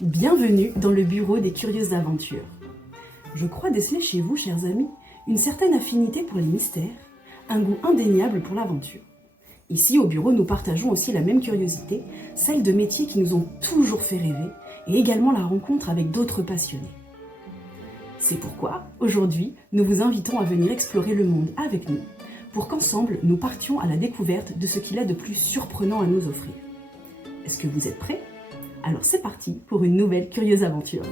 Bienvenue dans le bureau des curieuses aventures. Je crois déceler chez vous, chers amis, une certaine affinité pour les mystères, un goût indéniable pour l'aventure. Ici, au bureau, nous partageons aussi la même curiosité, celle de métiers qui nous ont toujours fait rêver, et également la rencontre avec d'autres passionnés. C'est pourquoi, aujourd'hui, nous vous invitons à venir explorer le monde avec nous, pour qu'ensemble, nous partions à la découverte de ce qu'il a de plus surprenant à nous offrir. Est-ce que vous êtes prêts ? Alors c'est parti pour une nouvelle curieuse aventure.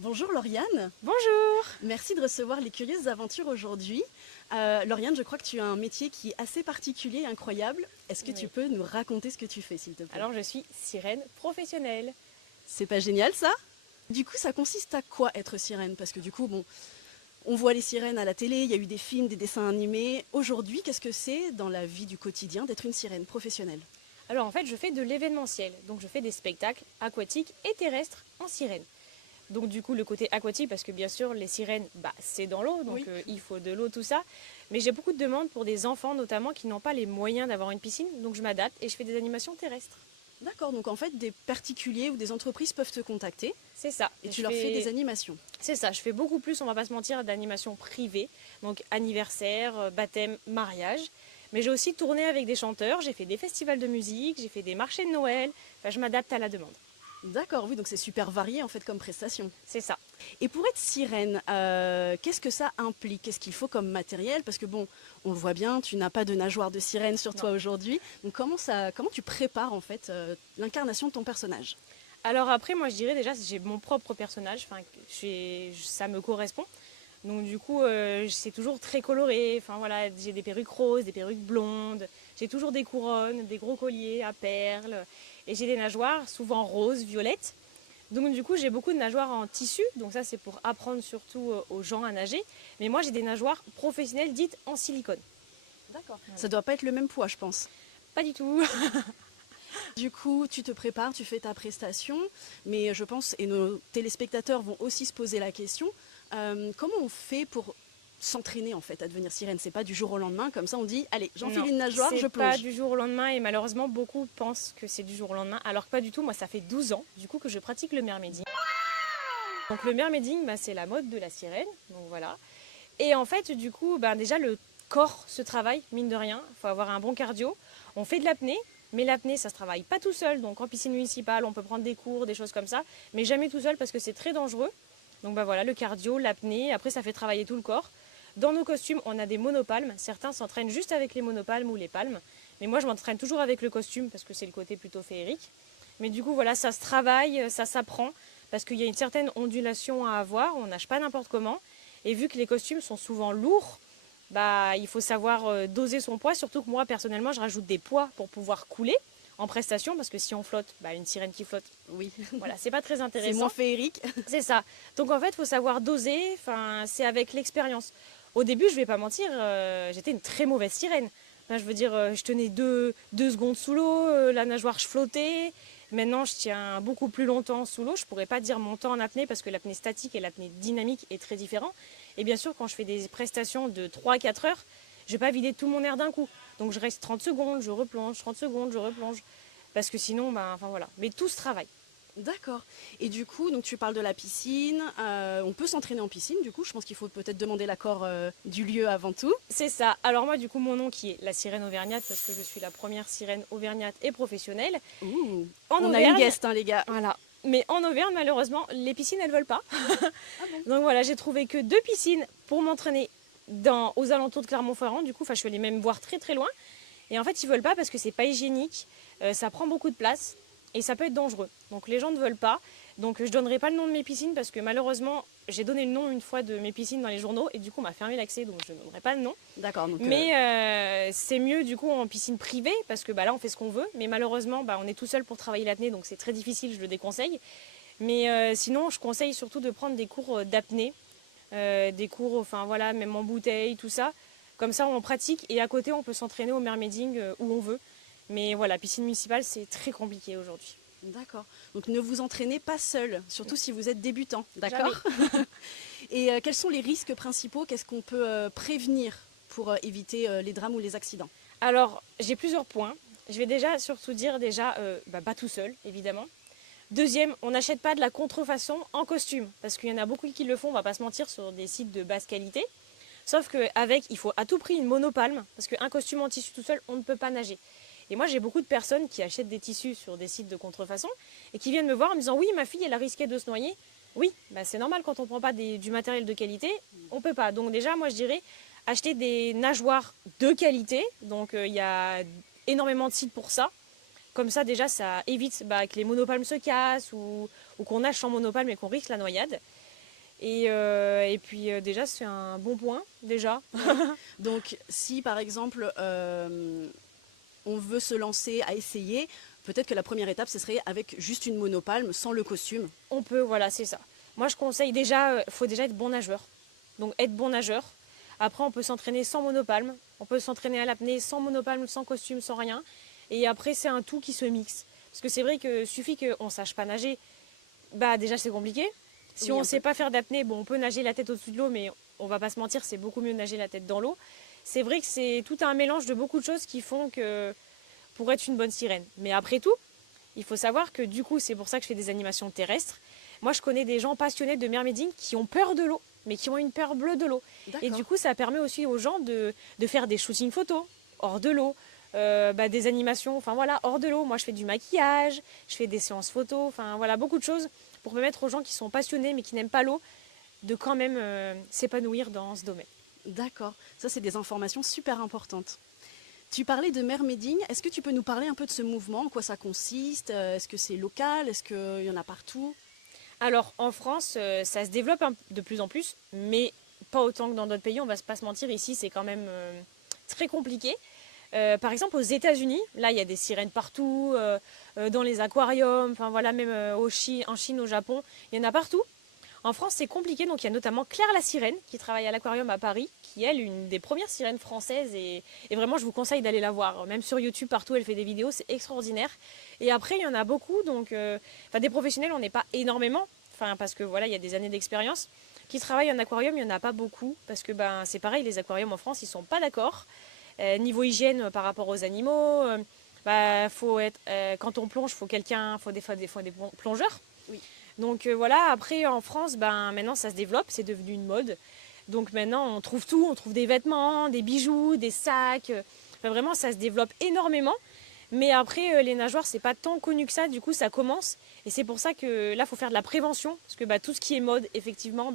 Bonjour Lauriane. Bonjour. Merci de recevoir les curieuses aventures aujourd'hui. Lauriane, je crois que tu as un métier qui est assez particulier, incroyable. Est-ce que tu peux nous raconter ce que tu fais, s'il te plaît ? Alors je suis sirène professionnelle. C'est pas génial ça ? Du coup, ça consiste à quoi être sirène ? Parce que du coup, on voit les sirènes à la télé, il y a eu des films, des dessins animés. Aujourd'hui, qu'est-ce que c'est dans la vie du quotidien d'être une sirène professionnelle ? Alors en fait, je fais de l'événementiel. Donc je fais des spectacles aquatiques et terrestres en sirène. Donc du coup, le côté aquatique, parce que bien sûr, les sirènes, c'est dans l'eau, donc Oui. il faut de l'eau, tout ça. Mais j'ai beaucoup de demandes pour des enfants, notamment, qui n'ont pas les moyens d'avoir une piscine. Donc je m'adapte et je fais des animations terrestres. D'accord, donc en fait, des particuliers ou des entreprises peuvent te contacter C'est ça. et tu leur fais des animations. C'est ça, je fais beaucoup plus, on va pas se mentir, d'animations privées. Donc anniversaire, baptême, mariage. Mais j'ai aussi tourné avec des chanteurs, j'ai fait des festivals de musique, j'ai fait des marchés de Noël. Enfin, je m'adapte à la demande. D'accord, oui, donc c'est super varié en fait comme prestation. C'est ça. Et pour être sirène, qu'est-ce que ça implique ? Qu'est-ce qu'il faut comme matériel ? Parce que on le voit bien, tu n'as pas de nageoire de sirène sur toi aujourd'hui. Donc comment tu prépares en fait l'incarnation de ton personnage ? Alors après, moi je dirais déjà, j'ai mon propre personnage, ça me correspond. Donc du coup, c'est toujours très coloré. Enfin voilà, j'ai des perruques roses, des perruques blondes. J'ai toujours des couronnes, des gros colliers à perles. Et j'ai des nageoires, souvent roses, violettes. Donc du coup, j'ai beaucoup de nageoires en tissu. Donc ça, c'est pour apprendre surtout aux gens à nager. Mais moi, j'ai des nageoires professionnelles dites en silicone. D'accord. Ça doit pas être le même poids, je pense. Pas du tout. Du coup, tu te prépares, tu fais ta prestation. Mais je pense, et nos téléspectateurs vont aussi se poser la question, comment on fait pour s'entraîner en fait à devenir sirène ? C'est pas du jour au lendemain, comme ça on dit allez, j'enfile une nageoire, je plonge. C'est pas du jour au lendemain et malheureusement beaucoup pensent que c'est du jour au lendemain alors que pas du tout. Moi ça fait 12 ans du coup que je pratique le mermaiding. Donc le mermaiding c'est la mode de la sirène, donc voilà. Et en fait du coup déjà le corps se travaille mine de rien, il faut avoir un bon cardio. On fait de l'apnée, mais l'apnée ça se travaille pas tout seul, donc en piscine municipale on peut prendre des cours, des choses comme ça, mais jamais tout seul parce que c'est très dangereux. Donc voilà, le cardio, l'apnée, après ça fait travailler tout le corps. Dans nos costumes, on a des monopalmes. Certains s'entraînent juste avec les monopalmes ou les palmes. Mais moi, je m'entraîne toujours avec le costume parce que c'est le côté plutôt féerique. Mais du coup, voilà, ça se travaille, ça s'apprend parce qu'il y a une certaine ondulation à avoir. On nage pas n'importe comment. Et vu que les costumes sont souvent lourds, il faut savoir doser son poids. Surtout que moi, personnellement, je rajoute des poids pour pouvoir couler en prestation parce que si on flotte, une sirène qui flotte, Oui, voilà, c'est pas très intéressant. c'est moins féerique. C'est ça. Donc en fait, il faut savoir doser. C'est avec l'expérience. Au début, je vais pas mentir, j'étais une très mauvaise sirène. Je tenais deux secondes sous l'eau, la nageoire, je flottais. Maintenant, je tiens beaucoup plus longtemps sous l'eau. Je pourrais pas dire mon temps en apnée parce que l'apnée statique et l'apnée dynamique est très différent. Et bien sûr, quand je fais des prestations de 3 à 4 heures, je vais pas vider tout mon air d'un coup. Donc je reste 30 secondes, je replonge, 30 secondes, je replonge. Parce que sinon, voilà. Mais tout se travaille. D'accord. Et du coup, donc tu parles de la piscine. On peut s'entraîner en piscine. Du coup, je pense qu'il faut peut-être demander l'accord du lieu avant tout. C'est ça. Alors moi, du coup, mon nom qui est la sirène auvergnate, parce que je suis la première sirène auvergnate et professionnelle. Ouh. En On a une Auvergne, guest, hein, les gars. voilà. Mais en Auvergne, malheureusement, les piscines, elles veulent pas. Ah bon? Donc voilà, j'ai trouvé que 2 piscines pour m'entraîner aux alentours de Clermont-Ferrand. Du coup, je suis allée même voir très très loin. Et en fait, ils veulent pas parce que c'est pas hygiénique, ça prend beaucoup de place et ça peut être dangereux. Donc les gens ne veulent pas. Donc je donnerai pas le nom de mes piscines parce que malheureusement, j'ai donné le nom une fois de mes piscines dans les journaux et du coup, on m'a fermé l'accès, donc je ne donnerai pas le nom. D'accord. Donc, Mais c'est mieux du coup en piscine privée parce que là, on fait ce qu'on veut. Mais malheureusement, on est tout seul pour travailler l'apnée, donc c'est très difficile, je le déconseille. Mais sinon, je conseille surtout de prendre des cours d'apnée, des cours, enfin voilà, même en bouteille, tout ça. Comme ça, on pratique et à côté, on peut s'entraîner au mermaiding où on veut. Mais voilà, piscine municipale, c'est très compliqué aujourd'hui. d'accord. Donc ne vous entraînez pas seul, surtout si vous êtes débutant. D'accord. Et quels sont les risques principaux? Qu'est-ce qu'on peut prévenir pour éviter les drames ou les accidents? Alors, j'ai plusieurs points. Je vais déjà surtout dire pas tout seul, évidemment. Deuxième, on n'achète pas de la contrefaçon en costume, parce qu'il y en a beaucoup qui le font, on va pas se mentir, sur des sites de basse qualité. Sauf qu'avec, il faut à tout prix une monopalme, parce qu'un costume en tissu tout seul, on ne peut pas nager. Et moi, j'ai beaucoup de personnes qui achètent des tissus sur des sites de contrefaçon et qui viennent me voir en me disant « Oui, ma fille, elle a risqué de se noyer. » Oui, c'est normal, quand on ne prend pas du matériel de qualité, on ne peut pas. Donc déjà, moi, je dirais acheter des nageoires de qualité. Donc il y a énormément de sites pour ça. Comme ça, déjà, ça évite que les monopalmes se cassent ou qu'on nage sans monopalme et qu'on risque la noyade. Et puis déjà, c'est un bon point, déjà. Donc si par exemple on veut se lancer à essayer, peut-être que la première étape ce serait avec juste une monopalme sans le costume. On peut, voilà, c'est ça. Moi, je conseille déjà, faut déjà être bon nageur. Donc, être bon nageur. Après, on peut s'entraîner sans monopalme. On peut s'entraîner à l'apnée sans monopalme, sans costume, sans rien. Et après, c'est un tout qui se mixe. Parce que c'est vrai que suffit qu'on ne sache pas nager. Déjà, c'est compliqué. Si on ne sait pas faire d'apnée, on peut nager la tête au-dessus de l'eau, mais on va pas se mentir, c'est beaucoup mieux de nager la tête dans l'eau. C'est vrai que c'est tout un mélange de beaucoup de choses qui font que pour être une bonne sirène. Mais après tout, il faut savoir que du coup, c'est pour ça que je fais des animations terrestres. Moi, je connais des gens passionnés de mermaiding qui ont peur de l'eau, mais qui ont une peur bleue de l'eau. Et du coup, ça permet aussi aux gens de faire des shootings photos hors de l'eau, des animations, enfin voilà, hors de l'eau. Moi, je fais du maquillage, je fais des séances photos, enfin voilà, beaucoup de choses pour permettre aux gens qui sont passionnés mais qui n'aiment pas l'eau de quand même s'épanouir dans ce domaine. D'accord, ça c'est des informations super importantes. Tu parlais de mermaiding, est-ce que tu peux nous parler un peu de ce mouvement, en quoi ça consiste? Est-ce que c'est local? Est-ce qu'il y en a partout? Alors en France, ça se développe de plus en plus, mais pas autant que dans d'autres pays, on va pas se mentir, ici c'est quand même très compliqué. Par exemple aux États-Unis, là il y a des sirènes partout, dans les aquariums, enfin voilà, même en Chine, au Japon, il y en a partout. En France, c'est compliqué, donc il y a notamment Claire la sirène qui travaille à l'aquarium à Paris, qui est elle une des premières sirènes françaises et vraiment je vous conseille d'aller la voir. Même sur YouTube, partout, elle fait des vidéos, c'est extraordinaire. Et après, il y en a beaucoup, donc des professionnels, on n'est pas énormément, parce que voilà, il y a des années d'expérience. Qui travaillent en aquarium, il n'y en a pas beaucoup, parce que c'est pareil, les aquariums en France, ils sont pas d'accord. Niveau hygiène par rapport aux animaux, faut être, quand on plonge, faut des plongeurs. Oui. Donc voilà, après en France, maintenant ça se développe, c'est devenu une mode. Donc maintenant on trouve tout, on trouve des vêtements, des bijoux, des sacs. Vraiment ça se développe énormément. Mais après les nageoires c'est pas tant connu que ça, du coup ça commence. Et c'est pour ça que là il faut faire de la prévention. Parce que tout ce qui est mode, effectivement,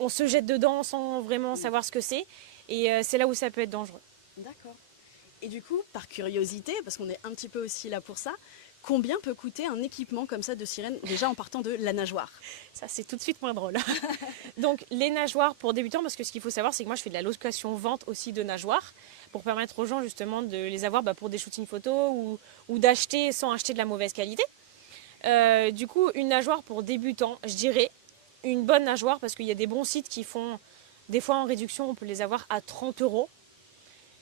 on se jette dedans sans vraiment savoir ce que c'est. Et c'est là où ça peut être dangereux. D'accord. Et du coup, par curiosité, parce qu'on est un petit peu aussi là pour ça, combien peut coûter un équipement comme ça de sirène, déjà en partant de la nageoire? Ça, c'est tout de suite moins drôle. Donc, les nageoires pour débutants, parce que ce qu'il faut savoir, c'est que moi, je fais de la location-vente aussi de nageoires pour permettre aux gens, justement, de les avoir pour des shootings photos ou d'acheter sans acheter de la mauvaise qualité. Du coup, une nageoire pour débutants, je dirais une bonne nageoire, parce qu'il y a des bons sites qui font, des fois en réduction, on peut les avoir à 30 €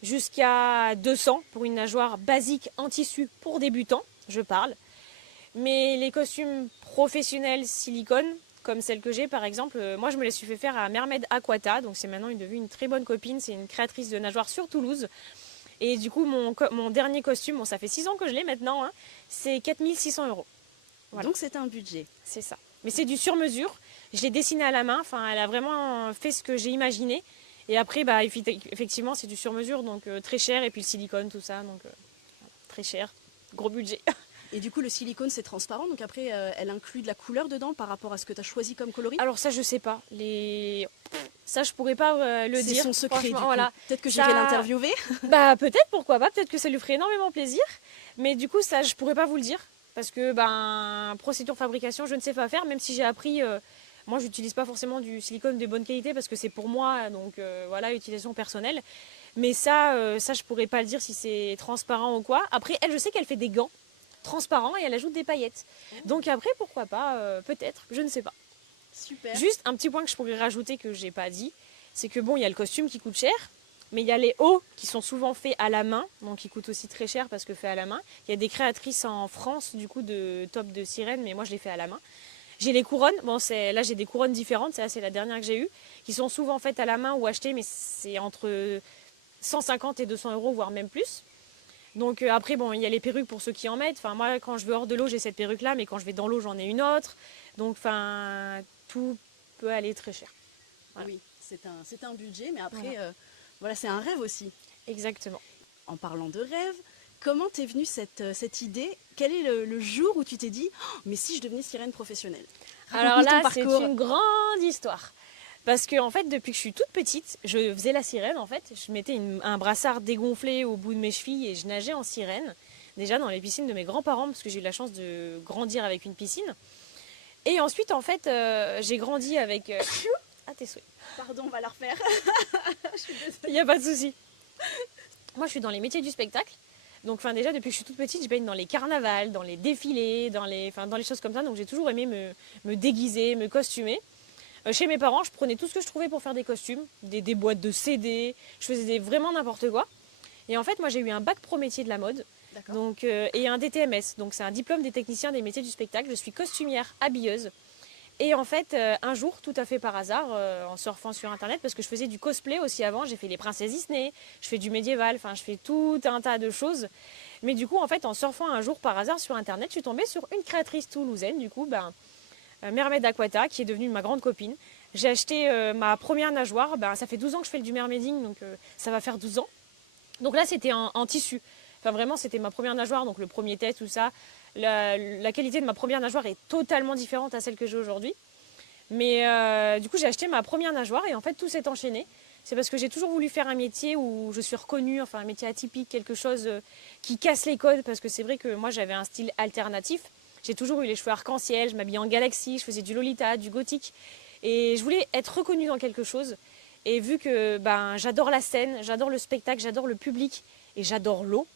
jusqu'à 200 pour une nageoire basique en tissu pour débutants, je parle. Mais les costumes professionnels silicone, comme celle que j'ai par exemple, moi je me les suis fait faire à Mermaid Aquata, donc c'est maintenant devenue une très bonne copine, c'est une créatrice de nageoires sur Toulouse. Et du coup mon dernier costume, ça fait 6 ans que je l'ai maintenant, c'est 4 600 €. Voilà. Donc c'est un budget. C'est ça. Mais c'est du sur-mesure. Je l'ai dessiné à la main. Enfin, elle a vraiment fait ce que j'ai imaginé. Et après, bah, effectivement, c'est du sur-mesure, donc très cher. Et puis le silicone, tout ça, donc très cher. Gros budget. Et du coup, le silicone, c'est transparent. Donc après, elle inclut de la couleur dedans par rapport à ce que tu as choisi comme coloris. Alors ça, je sais pas. Ça, je pourrais pas le dire. C'est son secret, du coup. Voilà. Peut-être que j'irai l'interviewer. Bah peut-être, pourquoi pas. Peut-être que ça lui ferait énormément plaisir. Mais du coup, ça, je pourrais pas vous le dire. Parce que, procédure fabrication, je ne sais pas faire. Même si j'ai appris... moi, j'utilise pas forcément du silicone de bonne qualité parce que c'est pour moi. Donc voilà, utilisation personnelle. Mais ça, je pourrais pas le dire si c'est transparent ou quoi. Après, elle, je sais qu'elle fait des gants transparents et elle ajoute des paillettes. Donc après, pourquoi pas, peut-être, je ne sais pas. Super. Juste un petit point que je pourrais rajouter que j'ai pas dit, c'est que bon, il y a le costume qui coûte cher, mais il y a les hauts qui sont souvent faits à la main, donc qui coûtent aussi très cher parce que fait à la main. Il y a des créatrices en France du coup de top de sirène, mais moi je les fais à la main. J'ai les couronnes, là j'ai des couronnes différentes, c'est la dernière que j'ai eue, qui sont souvent faites à la main ou achetées, mais c'est entre 150 et 200 €, voire même plus. Donc après, bon, il y a les perruques pour ceux qui en mettent. Enfin, moi, quand je vais hors de l'eau, j'ai cette perruque-là, mais quand je vais dans l'eau, j'en ai une autre. Donc, enfin, tout peut aller très cher. Voilà. Oui, c'est un budget, mais après, voilà, c'est un rêve aussi. Exactement. En parlant de rêve, comment t'es venue cette idée? Quel est le jour où tu t'es dit oh, mais si je devenais sirène professionnelle? Alors là, ton c'est parcours. une grande histoire. Parce que en fait, depuis que je suis toute petite, je faisais la sirène en fait. Je mettais un brassard dégonflé au bout de mes chevilles et je nageais en sirène. Déjà dans les piscines de mes grands-parents parce que j'ai eu la chance de grandir avec une piscine. Et ensuite, en fait, j'ai grandi avec... Ah, tes souhaits. Pardon, on va la refaire. Il n'y a pas de souci. Moi, je suis dans les métiers du spectacle. Donc, déjà, depuis que je suis toute petite, je baigne dans les carnavals, dans les défilés, dans les choses comme ça. Donc, j'ai toujours aimé me déguiser, me costumer. Chez mes parents, je prenais tout ce que je trouvais pour faire des costumes, des boîtes de CD, je faisais vraiment n'importe quoi. Et en fait, moi, j'ai eu un bac pro métier de la mode donc, et un DTMS, donc c'est un diplôme des techniciens des métiers du spectacle. Je suis costumière habilleuse. Et en fait, un jour, tout à fait par hasard, en surfant sur Internet, parce que je faisais du cosplay aussi avant, j'ai fait les princesses Disney, je fais du médiéval, enfin, je fais tout un tas de choses. Mais du coup, en fait, en surfant un jour par hasard sur Internet, je suis tombée sur une créatrice toulousaine, du coup, Mermaid Aquata, qui est devenue ma grande copine. J'ai acheté ma première nageoire. Ça fait 12 ans que je fais du mermaiding, donc ça va faire 12 ans. Donc là, c'était en tissu. Enfin, vraiment, c'était ma première nageoire, donc le premier test, tout ça. La qualité de ma première nageoire est totalement différente à celle que j'ai aujourd'hui. Mais du coup, j'ai acheté ma première nageoire et en fait, tout s'est enchaîné. C'est parce que j'ai toujours voulu faire un métier où je suis reconnue, enfin un métier atypique, quelque chose qui casse les codes, parce que c'est vrai que moi, j'avais un style alternatif. J'ai toujours eu les cheveux arc-en-ciel, je m'habillais en galaxie, je faisais du Lolita, du gothique. Et je voulais être reconnue dans quelque chose. Et vu que j'adore la scène, j'adore le spectacle, j'adore le public et j'adore l'eau,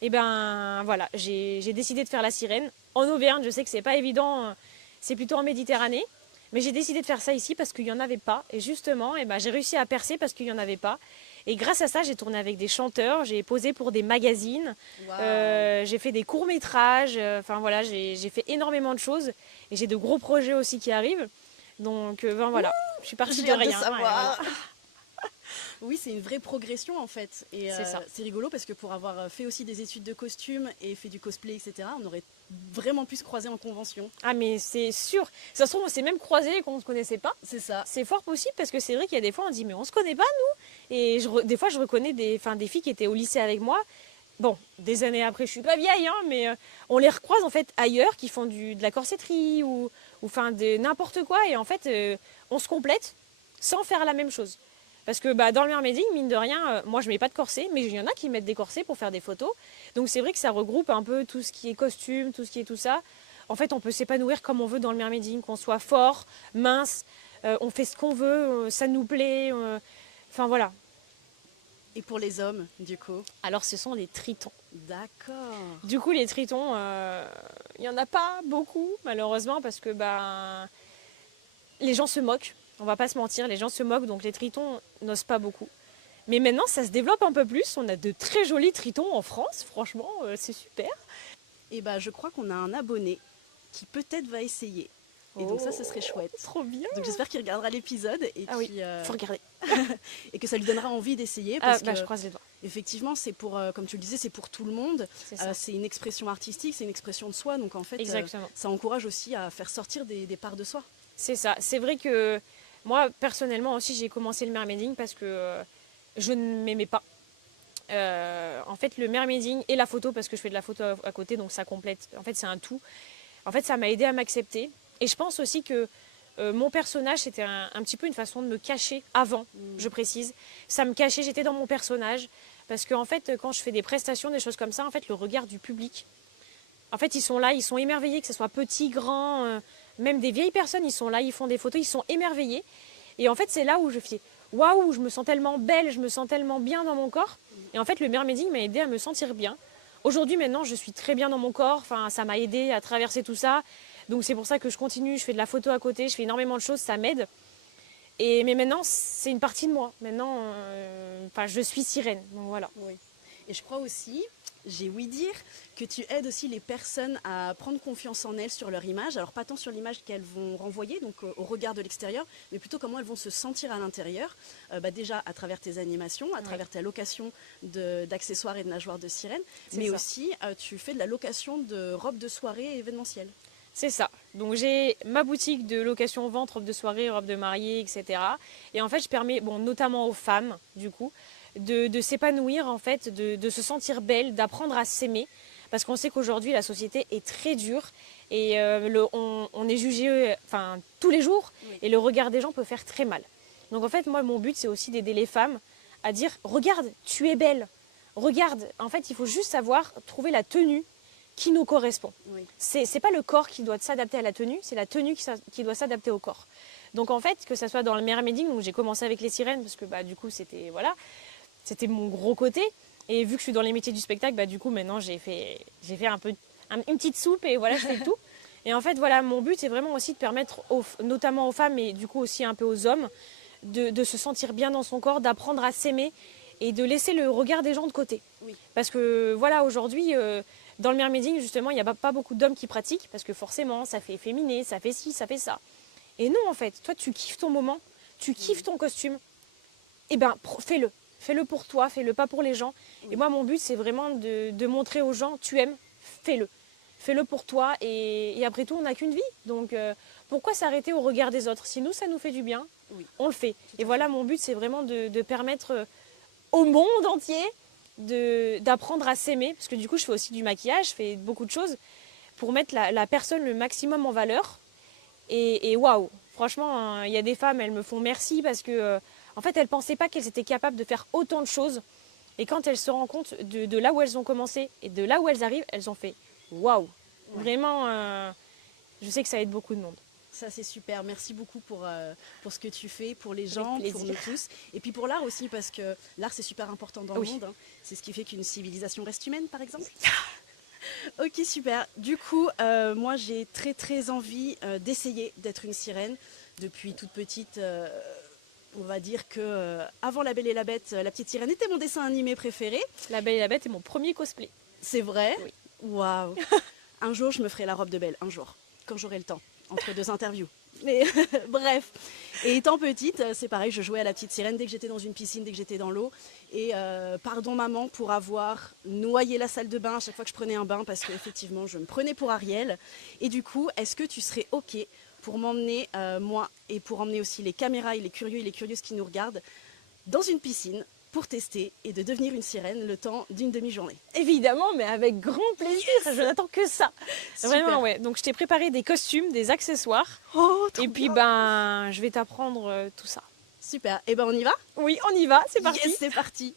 et voilà, j'ai décidé de faire la sirène. En Auvergne, je sais que c'est pas évident, c'est plutôt en Méditerranée. Mais j'ai décidé de faire ça ici parce qu'il n'y en avait pas. Et justement, j'ai réussi à percer parce qu'il n'y en avait pas. Et grâce à ça, j'ai tourné avec des chanteurs, j'ai posé pour des magazines, j'ai fait des courts-métrages, voilà, j'ai fait énormément de choses. Et j'ai de gros projets aussi qui arrivent. Donc voilà, je suis partie de rien. Oui, c'est une vraie progression en fait. Et c'est rigolo parce que pour avoir fait aussi des études de costume et fait du cosplay, etc., on aurait vraiment pu se croiser en convention. Ah mais c'est sûr. Ça se trouve, on s'est même croisés et qu'on ne se connaissait pas. C'est ça. C'est fort possible parce que c'est vrai qu'il y a des fois, on dit mais on se connaît pas nous. Et des fois, je reconnais des filles qui étaient au lycée avec moi. Bon, des années après, je suis pas vieille, hein, mais on les recroise en fait ailleurs qui font de la corsetterie ou de n'importe quoi. Et en fait, on se complète sans faire la même chose. Parce que dans le mermaiding, mine de rien, moi je mets pas de corset, mais il y en a qui mettent des corsets pour faire des photos. Donc c'est vrai que ça regroupe un peu tout ce qui est costume, tout ce qui est tout ça. En fait, on peut s'épanouir comme on veut dans le mermaiding, qu'on soit fort, mince, on fait ce qu'on veut, ça nous plaît. Enfin voilà. Et pour les hommes, du coup? Alors ce sont les tritons. D'accord. Du coup, les tritons, il n'y en a pas beaucoup, malheureusement, parce que les gens se moquent. On va pas se mentir, les gens se moquent, donc les tritons n'osent pas beaucoup. Mais maintenant, ça se développe un peu plus. On a de très jolis tritons en France, franchement, c'est super. Et je crois qu'on a un abonné qui peut-être va essayer. Et donc ça, ce serait chouette. Trop bien. Donc j'espère qu'il regardera l'épisode et Ah oui, faut regarder. et que ça lui donnera envie d'essayer. Ah, Parce bah, que je croise les doigts. effectivement, c'est pour, comme tu le disais, c'est pour tout le monde. C'est ça. C'est une expression artistique, c'est une expression de soi. Donc en fait, Exactement. ça encourage aussi à faire sortir des parts de soi. C'est ça. C'est vrai que moi, personnellement aussi, j'ai commencé le mermaiding parce que je ne m'aimais pas. En fait, le mermaiding et la photo, parce que je fais de la photo à côté, donc ça complète. En fait, c'est un tout. En fait, ça m'a aidé à m'accepter. Et je pense aussi que mon personnage, c'était un petit peu une façon de me cacher avant, je précise. Ça me cachait, j'étais dans mon personnage. Parce qu'en fait, quand je fais des prestations, des choses comme ça, en fait, le regard du public, en fait, ils sont là, ils sont émerveillés, que ce soit petit, grand, même des vieilles personnes, ils sont là, ils font des photos, ils sont émerveillés. Et en fait, c'est là où je fais waouh, je me sens tellement belle, je me sens tellement bien dans mon corps. Et en fait, le mermaiding m'a aidé à me sentir bien. Aujourd'hui, maintenant, je suis très bien dans mon corps. Enfin, ça m'a aidé à traverser tout ça. Donc, c'est pour ça que je continue. Je fais de la photo à côté. Je fais énormément de choses. Ça m'aide. Mais maintenant, c'est une partie de moi. Maintenant, je suis sirène. Donc, voilà. Oui. Et je crois aussi, j'ai ouï dire, que tu aides aussi les personnes à prendre confiance en elles sur leur image. Alors pas tant sur l'image qu'elles vont renvoyer, donc au regard de l'extérieur, mais plutôt comment elles vont se sentir à l'intérieur. Déjà à travers tes animations, à travers ta location d'accessoires et de nageoires de sirène, mais ça. aussi tu fais de la location de robes de soirée événementielles. C'est ça. Donc j'ai ma boutique de location vente, robes de soirée, robes de mariée, etc. Et en fait, je permets, notamment aux femmes, du coup, de s'épanouir, en fait, de se sentir belle, d'apprendre à s'aimer. Parce qu'on sait qu'aujourd'hui, la société est très dure et on est jugé tous les jours et le regard des gens peut faire très mal. Donc en fait, moi, mon but, c'est aussi d'aider les femmes à dire « Regarde, tu es belle. Regarde, en fait, il faut juste savoir trouver la tenue qui nous correspond. Oui. C'est pas le corps qui doit s'adapter à la tenue, c'est la tenue qui doit s'adapter au corps. Donc en fait, que ça soit dans le mermaiding, donc j'ai commencé avec les sirènes parce que du coup c'était mon gros côté. Et vu que je suis dans les métiers du spectacle, du coup maintenant j'ai fait une petite soupe et voilà, je fais tout. Et en fait voilà, mon but c'est vraiment aussi de permettre notamment aux femmes et du coup aussi un peu aux hommes de se sentir bien dans son corps, d'apprendre à s'aimer et de laisser le regard des gens de côté. Oui. Parce que voilà, aujourd'hui dans le mermaiding, justement, il n'y a pas beaucoup d'hommes qui pratiquent parce que forcément, ça fait efféminé, ça fait ci, ça fait ça. Et non, en fait, toi, tu kiffes ton moment, tu kiffes ton costume, et fais-le. Fais-le pour toi, fais-le pas pour les gens. Et moi, mon but, c'est vraiment de montrer aux gens, tu aimes, fais-le. Fais-le pour toi et après tout, on n'a qu'une vie. Donc, pourquoi s'arrêter au regard des autres? Si nous, ça nous fait du bien, on le fait. Et voilà, mon but, c'est vraiment de permettre au monde entier d'apprendre à s'aimer, parce que du coup je fais aussi du maquillage, je fais beaucoup de choses pour mettre la personne le maximum en valeur. Et waouh, franchement, il y a des femmes, elles me font merci parce que en fait elles pensaient pas qu'elles étaient capables de faire autant de choses. Et quand elles se rendent compte de là où elles ont commencé et de là où elles arrivent, elles ont fait waouh. Vraiment, je sais que ça aide beaucoup de monde. Ça, c'est super. Merci beaucoup pour ce que tu fais, pour les gens, pour nous tous. Et puis pour l'art aussi, parce que l'art, c'est super important dans le monde. Hein. C'est ce qui fait qu'une civilisation reste humaine, par exemple. Ok, super. Du coup, moi, j'ai très, très envie d'essayer d'être une sirène. Depuis toute petite, on va dire que avant La Belle et la Bête, La Petite Sirène était mon dessin animé préféré. La Belle et la Bête est mon premier cosplay. C'est vrai? Oui. Waouh. Un jour, je me ferai la robe de Belle. Un jour, quand j'aurai le temps. Entre deux interviews. Mais bref. Et étant petite, c'est pareil, je jouais à la petite sirène dès que j'étais dans une piscine, dès que j'étais dans l'eau. Et pardon maman pour avoir noyé la salle de bain à chaque fois que je prenais un bain, parce qu'effectivement, je me prenais pour Ariel. Et du coup, est-ce que tu serais OK pour m'emmener, moi, et pour emmener aussi les caméras et les curieux et les curieuses qui nous regardent, dans une piscine pour tester et de devenir une sirène le temps d'une demi-journée? Évidemment, mais avec grand plaisir. Yes, je n'attends que ça. Super. Vraiment, ouais. Donc, je t'ai préparé des costumes, des accessoires. Oh, et puis, je vais t'apprendre tout ça. Super. Et on y va? Oui, on y va. C'est parti. Yes, c'est parti.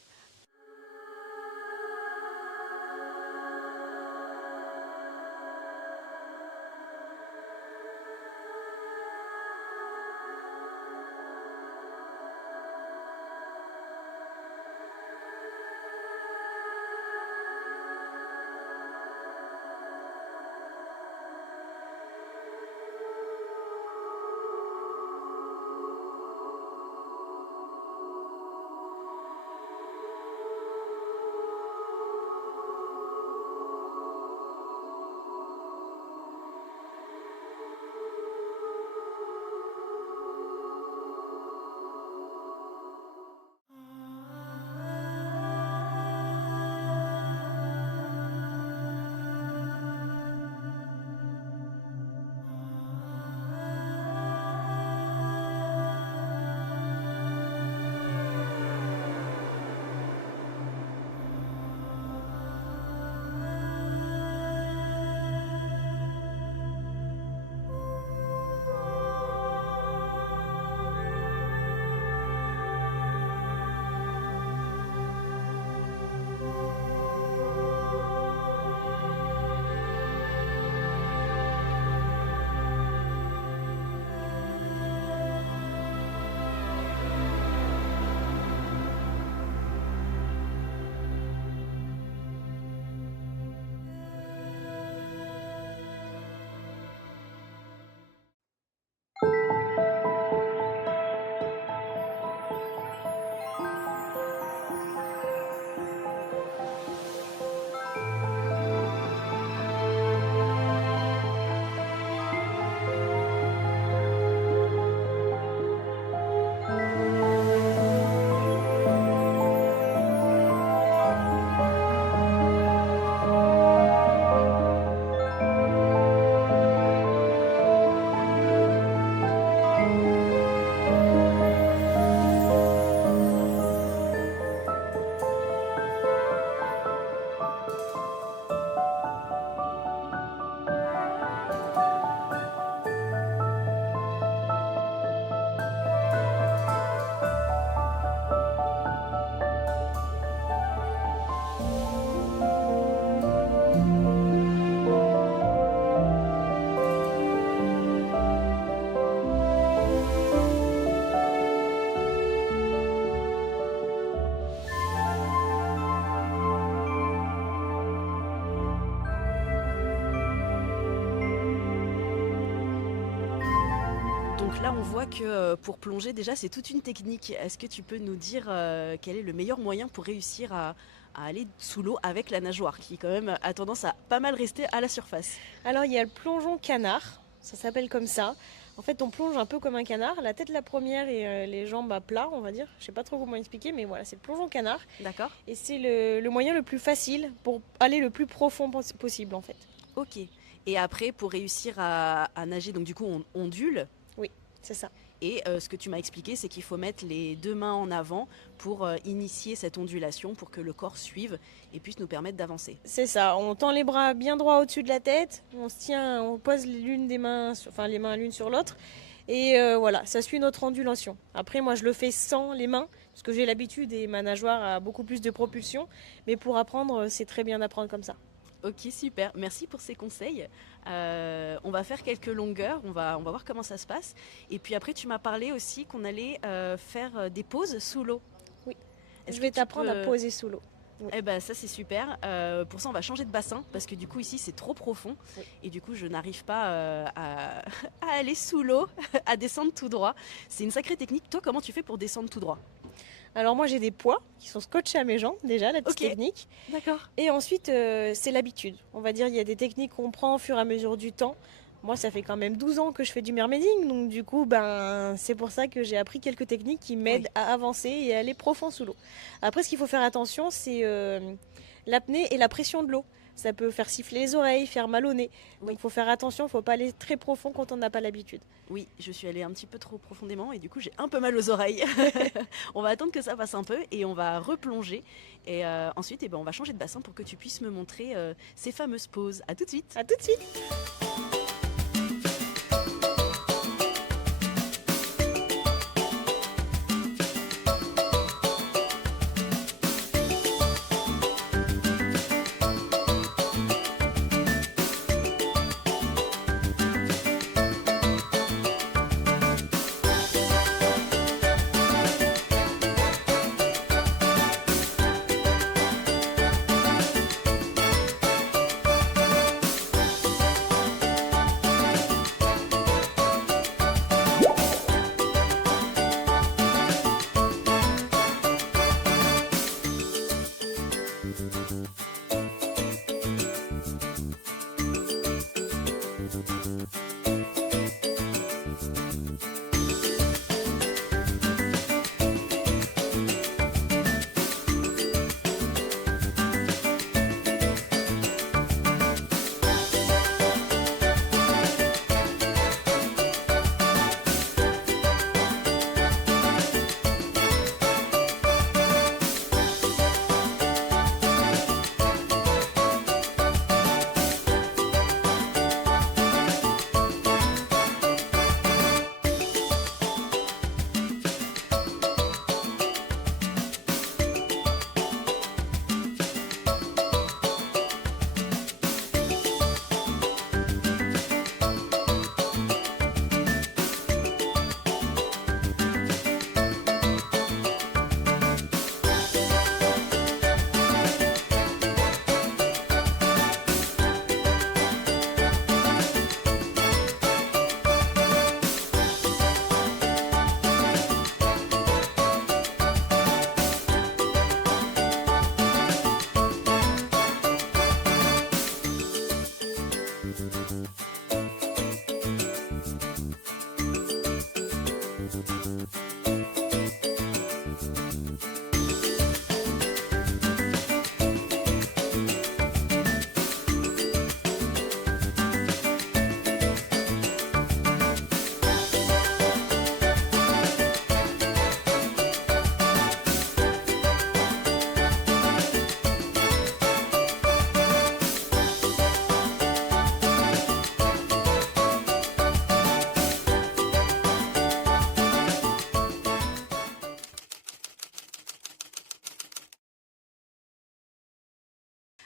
Là, on voit que pour plonger, déjà, c'est toute une technique. Est-ce que tu peux nous dire quel est le meilleur moyen pour réussir à aller sous l'eau avec la nageoire, qui quand même a tendance à pas mal rester à la surface? Alors il y a le plongeon canard, ça s'appelle comme ça. En fait, on plonge un peu comme un canard, la tête la première et les jambes à plat, on va dire. Je sais pas trop comment expliquer, mais voilà, c'est le plongeon canard. D'accord. Et c'est le moyen le plus facile pour aller le plus profond possible, en fait. Ok. Et après, pour réussir à nager, donc du coup, on ondule. Oui, c'est ça. Et ce que tu m'as expliqué, c'est qu'il faut mettre les 2 mains en avant pour initier cette ondulation, pour que le corps suive et puisse nous permettre d'avancer. C'est ça, on tend les bras bien droits au-dessus de la tête, on se tient, on pose l'une des mains, les mains l'une sur l'autre, et voilà, ça suit notre ondulation. Après, moi, je le fais sans les mains, parce que j'ai l'habitude et ma nageoire a beaucoup plus de propulsion, mais pour apprendre, c'est très bien d'apprendre comme ça. Ok, super. Merci pour ces conseils. On va faire quelques longueurs, on va voir comment ça se passe. Et puis après, tu m'as parlé aussi qu'on allait faire des pauses sous l'eau. Oui, Est-ce je vais que tu t'apprendre peux- à poser sous l'eau. Oui. Eh ben ça c'est super. Pour ça on va changer de bassin parce que du coup ici c'est trop profond Oui. et du coup je n'arrive pas à aller sous l'eau, à descendre tout droit. C'est une sacrée technique. Toi comment tu fais pour descendre tout droit? Alors moi, j'ai des poids qui sont scotchés à mes jambes, déjà, la petite Ok. technique. D'accord. Et ensuite, c'est l'habitude. On va dire, il y a des techniques qu'on prend au fur et à mesure du temps. Moi, ça fait quand même 12 ans que je fais du mermaiding, donc du coup, c'est pour ça que j'ai appris quelques techniques qui m'aident à avancer et à aller profond sous l'eau. Après, ce qu'il faut faire attention, c'est l'apnée et la pression de l'eau. Ça peut faire siffler les oreilles, faire mal au nez. Oui. Donc, il faut faire attention, il ne faut pas aller très profond quand on n'a pas l'habitude. Oui, je suis allée un petit peu trop profondément et du coup j'ai un peu mal aux oreilles. On va attendre que ça passe un peu et on va replonger. Et ensuite on va changer de bassin pour que tu puisses me montrer ces fameuses pauses. À tout de suite. À tout de suite.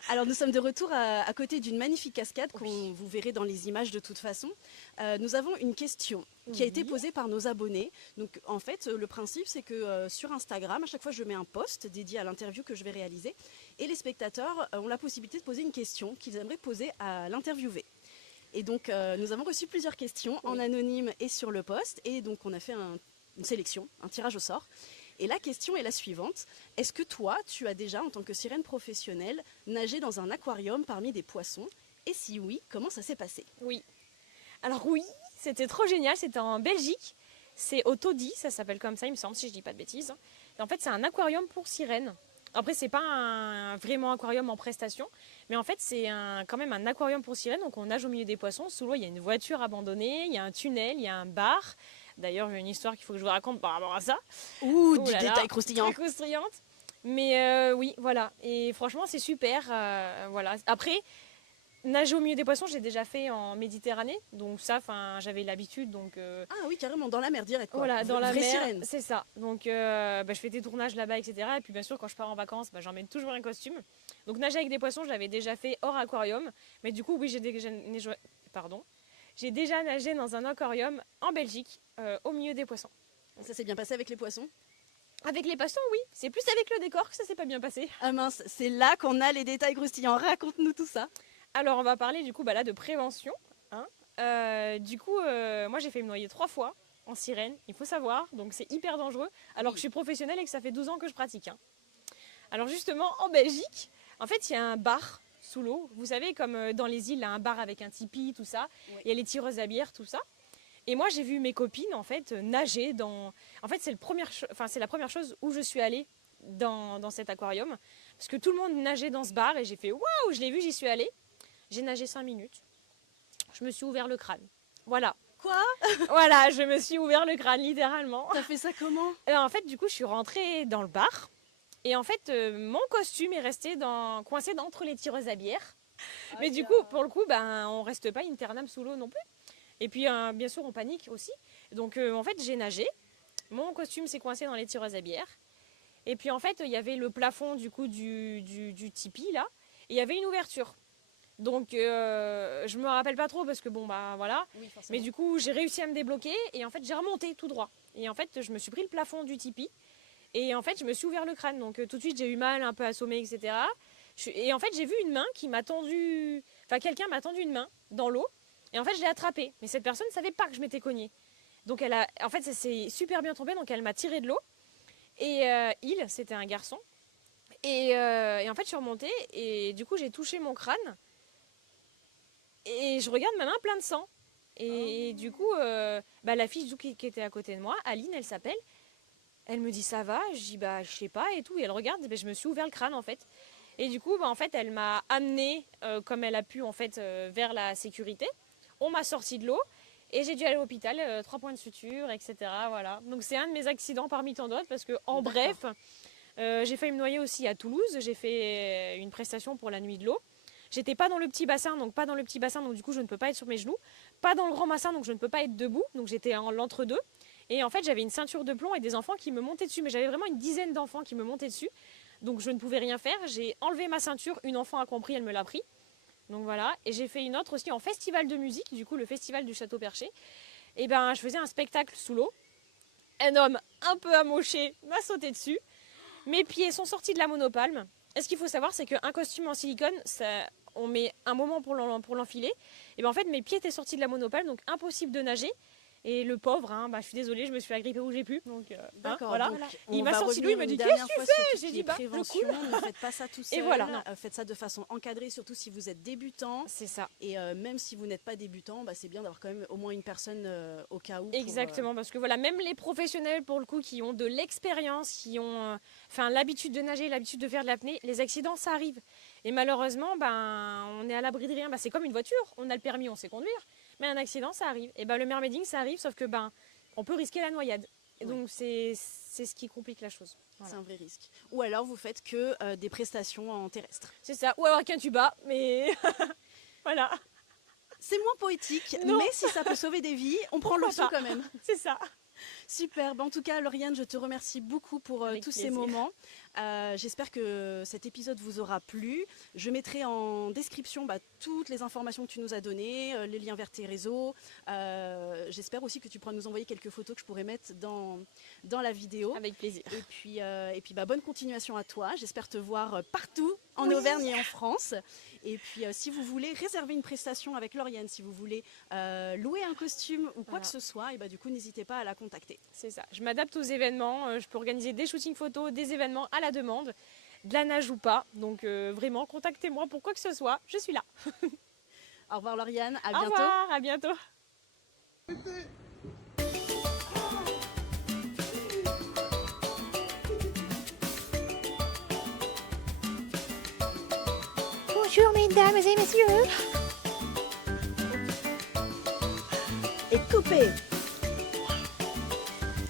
Alors nous sommes de retour à côté d'une magnifique cascade qu'on vous verrez dans les images de toute façon. Nous avons une question qui a été posée par nos abonnés. Donc en fait le principe c'est que sur Instagram à chaque fois je mets un post dédié à l'interview que je vais réaliser et les spectateurs ont la possibilité de poser une question qu'ils aimeraient poser à l'interviewé. Et donc, nous avons reçu plusieurs questions en anonyme et sur le post. Et donc, on a fait une sélection, un tirage au sort. Et la question est la suivante. Est-ce que toi, tu as déjà, en tant que sirène professionnelle, nagé dans un aquarium parmi des poissons? Et si oui, comment ça s'est passé? Oui. Alors oui, c'était trop génial. C'était en Belgique. C'est au Taudis, ça s'appelle comme ça, il me semble, si je dis pas de bêtises. Et en fait, c'est un aquarium pour sirènes. Après, c'est pas vraiment aquarium en prestation, mais en fait, c'est quand même un aquarium pour sirènes. Donc, on nage au milieu des poissons. Sous l'eau, il y a une voiture abandonnée, il y a un tunnel, il y a un bar. D'ailleurs, il y a une histoire qu'il faut que je vous raconte par rapport à ça. Ouh, du détail croustillant. Très croustillante. Mais oui, voilà. Et franchement, c'est super. Voilà. Après, nager au milieu des poissons, j'ai déjà fait en Méditerranée. Donc ça, j'avais l'habitude. Donc Ah oui, carrément, dans la mer direct. Quoi. voilà, dans la vraie mer, sirène. c'est ça. Donc je fais des tournages là-bas, etc. Et puis bien sûr, quand je pars en vacances, j'emmène toujours un costume. Donc nager avec des poissons, je l'avais déjà fait hors aquarium. Mais du coup, oui, j'ai déjà nagé dans un aquarium en Belgique, au milieu des poissons. Ça s'est bien passé avec les poissons? Avec les poissons, oui. C'est plus avec le décor que ça s'est pas bien passé. Ah mince, c'est là qu'on a les détails croustillants. Raconte-nous tout ça. Alors, on va parler du coup là de prévention. Hein. Moi, j'ai fait me noyer 3 fois en sirène, il faut savoir. Donc, c'est hyper dangereux. Alors que je suis professionnelle et que ça fait 12 ans que je pratique. Hein. Alors, justement, en Belgique, en fait, il y a un bar sous l'eau. Vous savez, comme dans les îles, il y a un bar avec un tipi, tout ça. Il y a les tireuses à bière, tout ça. Et moi, j'ai vu mes copines, en fait, nager dans... En fait, c'est la première chose où je suis allée dans cet aquarium. Parce que tout le monde nageait dans ce bar et j'ai fait « Waouh !» Je l'ai vu, j'y suis allée. J'ai nagé 5 minutes. Je me suis ouvert le crâne. Voilà. Quoi? Voilà, je me suis ouvert le crâne, littéralement. T'as fait ça comment? En fait, du coup, je suis rentrée dans le bar. Et en fait, mon costume est resté coincé entre les tireuses à bière. Mais du coup, pour le coup, on reste pas internam sous l'eau non plus. Et puis, bien sûr, on panique aussi. Donc, en fait, j'ai nagé. Mon costume s'est coincé dans les tireuses à bière. Et puis, en fait, il y avait le plafond du coup du tipi, là. Et il y avait une ouverture. Donc, je me rappelle pas trop parce que voilà. Oui, mais du coup, j'ai réussi à me débloquer et en fait, j'ai remonté tout droit. Et en fait, je me suis pris le plafond du tipi et en fait, je me suis ouvert le crâne. Donc, tout de suite, j'ai eu mal, un peu assommé, etc. Et en fait, j'ai vu une main qui m'a tendu... Enfin, quelqu'un m'a tendu une main dans l'eau et en fait, je l'ai attrapée. Mais cette personne ne savait pas que je m'étais cognée. Donc, en fait, ça s'est super bien tombé. Donc, elle m'a tiré de l'eau. Et c'était un garçon. Et en fait, je suis remontée et du coup, j'ai touché mon crâne. Et je regarde ma main plein de sang. Et du coup, la fille qui était à côté de moi, Aline, elle s'appelle. Elle me dit ça va. Je dis je sais pas et tout. Et elle regarde. Je me suis ouvert le crâne en fait. Et du coup, en fait, elle m'a amenée comme elle a pu en fait vers la sécurité. On m'a sorti de l'eau et j'ai dû aller à l'hôpital, 3 points de suture, etc. Voilà. Donc c'est un de mes accidents parmi tant d'autres parce que en bref, j'ai failli me noyer aussi à Toulouse. J'ai fait une prestation pour la nuit de l'eau. J'étais pas dans le petit bassin, donc du coup je ne peux pas être sur mes genoux. Pas dans le grand bassin, donc je ne peux pas être debout. Donc j'étais en l'entre-deux. Et en fait j'avais une ceinture de plomb et des enfants qui me montaient dessus. Mais j'avais vraiment une dizaine d'enfants qui me montaient dessus. Donc je ne pouvais rien faire. J'ai enlevé ma ceinture, une enfant a compris, elle me l'a pris. Donc voilà. Et j'ai fait une autre aussi en festival de musique, du coup le festival du Château Perché. Et je faisais un spectacle sous l'eau. Un homme un peu amoché m'a sauté dessus. Mes pieds sont sortis de la monopalme. Et ce qu'il faut savoir, c'est qu'un costume en silicone, on met un moment pour l'enfiler. Et en fait, mes pieds étaient sortis de la monopale, donc impossible de nager. Et le pauvre, je suis désolée, je me suis agrippée où j'ai pu. Donc, voilà. Il m'a sorti de l'eau, il m'a dit qu'est-ce que tu fais? J'ai dit prévention, ne faites pas ça tout seul. Et voilà. Faites ça de façon encadrée, surtout si vous êtes débutant. C'est ça. Et même si vous n'êtes pas débutant, c'est bien d'avoir quand même au moins une personne au cas où. Exactement, parce que voilà, même les professionnels pour le coup qui ont de l'expérience, qui ont l'habitude de nager, l'habitude de faire de l'apnée, les accidents ça arrive. Et malheureusement, on est à l'abri de rien. C'est comme une voiture, on a le permis, on sait conduire. Mais un accident, ça arrive. Et le mermaiding, ça arrive, sauf que on peut risquer la noyade. Et donc, c'est ce qui complique la chose. Voilà. C'est un vrai risque. Ou alors, vous faites que des prestations en terrestre. C'est ça. Ou alors qu'un tuba, mais voilà. C'est moins poétique, non. Mais si ça peut sauver des vies, on prend le saut quand même. C'est ça. Super. En tout cas, Lauriane, je te remercie beaucoup pour tous ces moments. J'espère que cet épisode vous aura plu. Je mettrai en description toutes les informations que tu nous as données, les liens vers tes réseaux. J'espère aussi que tu pourras nous envoyer quelques photos que je pourrais mettre dans la vidéo. Avec plaisir. Et puis bonne continuation à toi. J'espère te voir partout en Auvergne et en France. Et puis si vous voulez réserver une prestation avec Lauriane, si vous voulez louer un costume ou quoi que ce soit, et du coup n'hésitez pas à la contacter. C'est ça. Je m'adapte aux événements. Je peux organiser des shootings photos, des événements à la demande, de la nage ou pas. Donc vraiment, contactez-moi pour quoi que ce soit. Je suis là. Au revoir Lauriane. À Au bientôt. revoir, à bientôt. Bonjour mesdames et messieurs. Et coupé.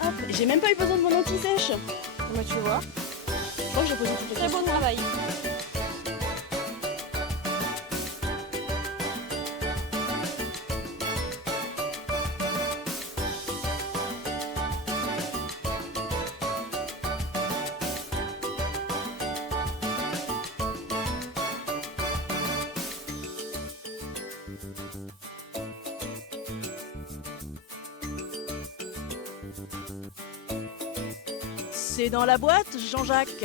Hop, j'ai même pas eu besoin de mon anti-sèche. Moi, tu vois. Je crois que j'ai posé toutes les Très bon travail. C'est dans la boîte, Jean-Jacques.